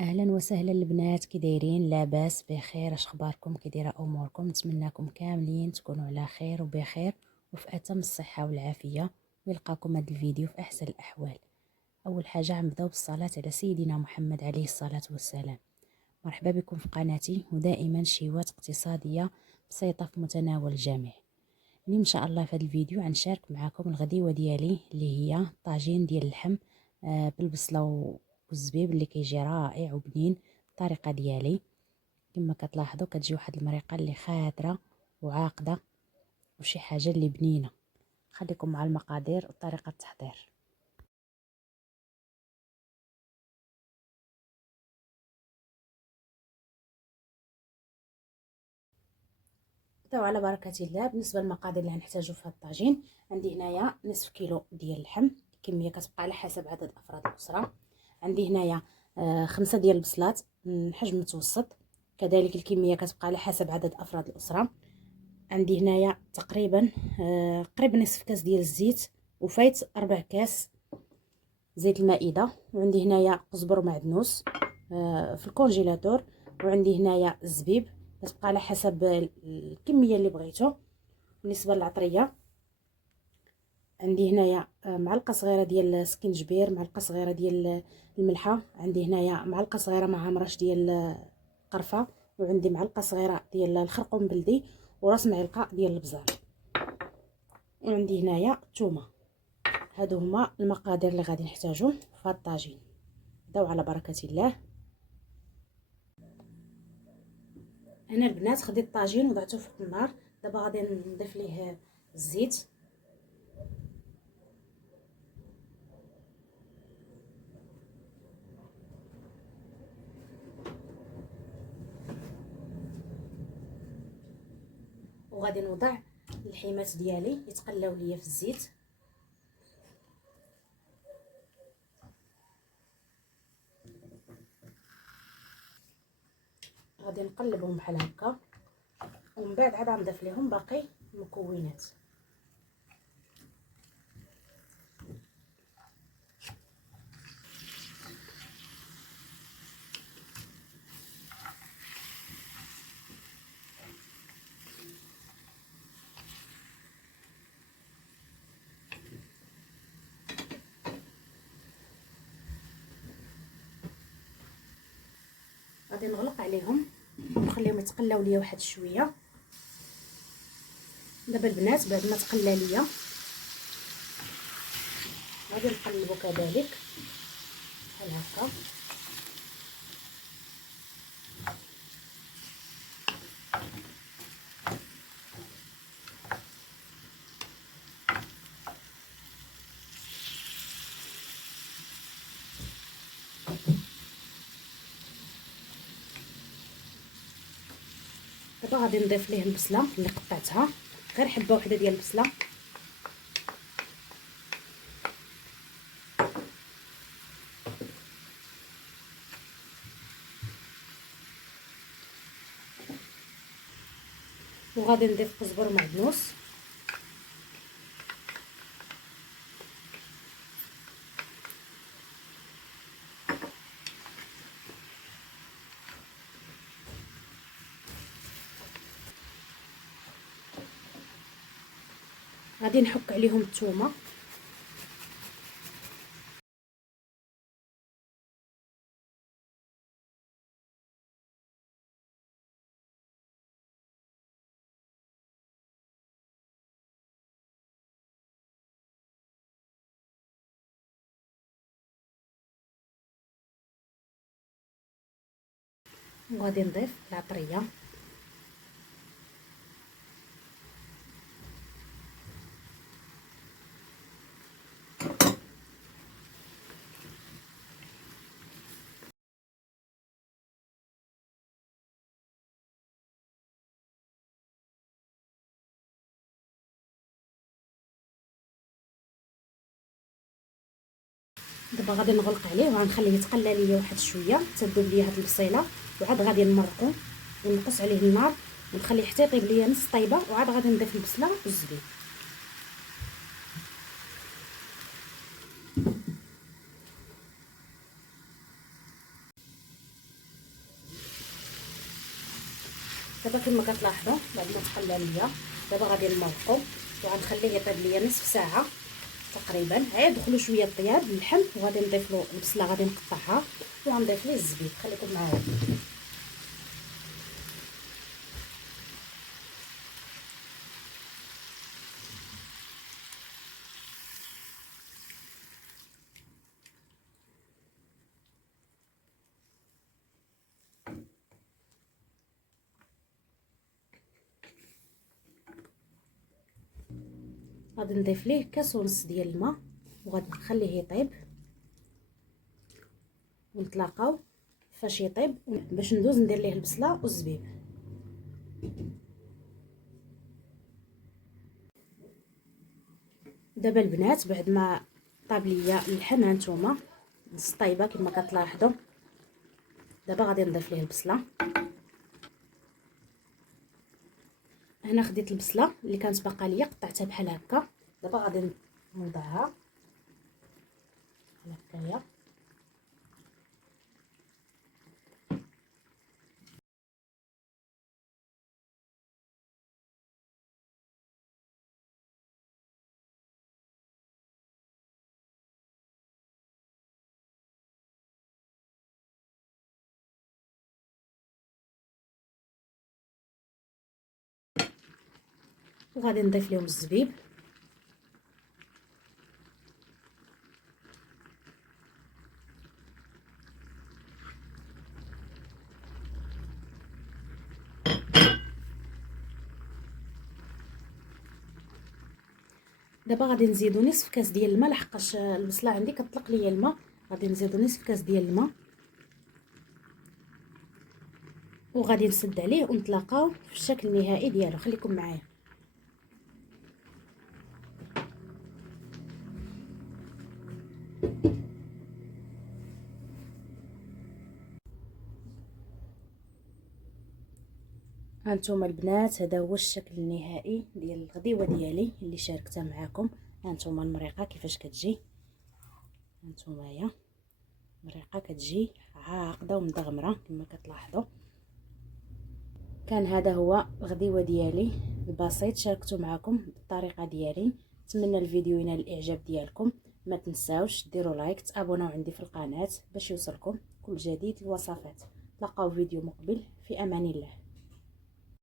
اهلا وسهلا البنات، كي دايرين؟ لاباس بخير؟ اش اخباركم؟ كي دايره اموركم؟ نتمنىكم كاملين تكونوا على خير وبخير وفي اتم الصحه والعافيه، ويلقاكم هذا الفيديو في احسن الاحوال. اول حاجه غنبداو بالصلاه على سيدنا محمد عليه الصلاه والسلام. مرحبا بكم في قناتي، ودائما شيوات اقتصاديه بسيطه في متناول الجميع. اليوم ان شاء الله في هذا الفيديو غنشارك معكم الغديوه ديالي اللي هي طاجين ديال اللحم بالبصله والزبيب اللي كيجي رائع وبنين. الطريقه ديالي كما كتلاحظوا كتجي واحد المريقه اللي خاطره وعاقده وشي حاجه اللي بنينه. خليكم مع المقادير وطريقه التحضير. نبداو على بركه الله. بالنسبه للمقادير اللي غنحتاجو في هذا الطاجين، عندي هنايا نصف كيلو ديال اللحم، الكميه كتبقى على حسب عدد افراد الاسره. عندي هنايا 5 ديال البصلات حجم متوسط، كذلك الكميه كتبقى على حسب عدد افراد الاسره. عندي هنايا تقريبا قريب نصف كاس ديال الزيت، وفايت 4 كاس زيت المائده. وعندي هنايا قزبر ومعدنوس في الكونجيلاتور. وعندي هنايا الزبيب كتبقى على حسب الكميه اللي بغيتو. بالنسبه للعطريه عندي هنايا معلقه صغيره ديال السكينجبير، معلقه صغيره ديال الملحه، عندي هنايا معلقه صغيره مع مرش ديال قرفه، وعندي معلقه صغيره ديال الخرقوم بلدي، وراس معلقه ديال البزار، وعندي هنايا الثومه. هادو هما المقادير اللي غادي نحتاجو في هاد الطاجين. نبداو على بركه الله. هنا البنات خديت الطاجين وضعته فوق النار. دابا غادي نضيف ليه الزيت، وغادي نوضع الحيمات ديالي يتقلاو ليا في الزيت. غادي نقلبهم بحال هكا، ومن بعد عاد غنضيف ليهم باقي المكونات. غادي نغلق عليهم ونخليهم يتقلاو ليا واحد شويه. دابا البنات بعد ما تقلى ليا غادي نقلبو كذلك بحال هكا. دابا غادي نضيف ليه البصله اللي قطعتها، غير حبه وحده ديال البصله. وغادي نضيف قزبر ومعدنوس. غادي نحك عليهم الثومه. وغادي نضيف العطريه. دابا غادي نغلق عليه وغنخليه يتقلى ليا واحد شويه تذوب ليا هاد البصيله، وعاد غادي نمرقو ونقص عليه النار ونخليه حتى يطيب ليا نص طيبه، وعاد غادي نضيف البصله والزبيب. دابا كما كتلاحظوا بعد ما تقلى ليا دابا غادي نمرقو وغنخليه يطيب ليا نصف ساعه تقريبا. عاد دخلوا شويه طياب اللحم وغادي نضيف له البصله، غادي نقطعها وغنضيف ليه الزبيب. خليكم معايا. غادي نضيف ليه كاس ونص ديال الماء وغادي نخليه يطيب ونتلاقاو فاش يطيب باش ندوز ندير ليه البصله والزبيب. دابا البنات بعد ما طاب ليا اللحم هانتوما نص طايبه كما كتلاحظوا. دابا غادي نضيف ليه البصله. هنا خديت البصله اللي كانت باقا ليا قطعتها بحال هكا. دابا غادي نوضعها بحال هكايا. وغادي نضيف لهم الزبيب. دابا غادي نزيدو نصف كاس ديال الماء لحقاش البصله عندي كتطلق ليا الماء. غادي نزيدو نصف كاس ديال الماء وغادي نسد عليه ونتلاقاو في الشكل النهائي ديالو. خليكم معايا. هانتوما البنات هذا هو الشكل النهائي ديال الغديوه ديالي اللي شاركتها معكم. هانتوما المريقه كيفاش كتجي. هانتوما المريقه كتجي عاقده ومدغمره كما كتلاحظوا. كان هذا هو الغديوه ديالي البسيط شاركته معكم بالطريقه ديالي. نتمنى الفيديو ينال الاعجاب ديالكم. ما تنساوش ديروا لايك تابوناو عندي في القناه باش يوصلكم كل جديد الوصفات. تلقاو فيديو مقبل. في امان الله.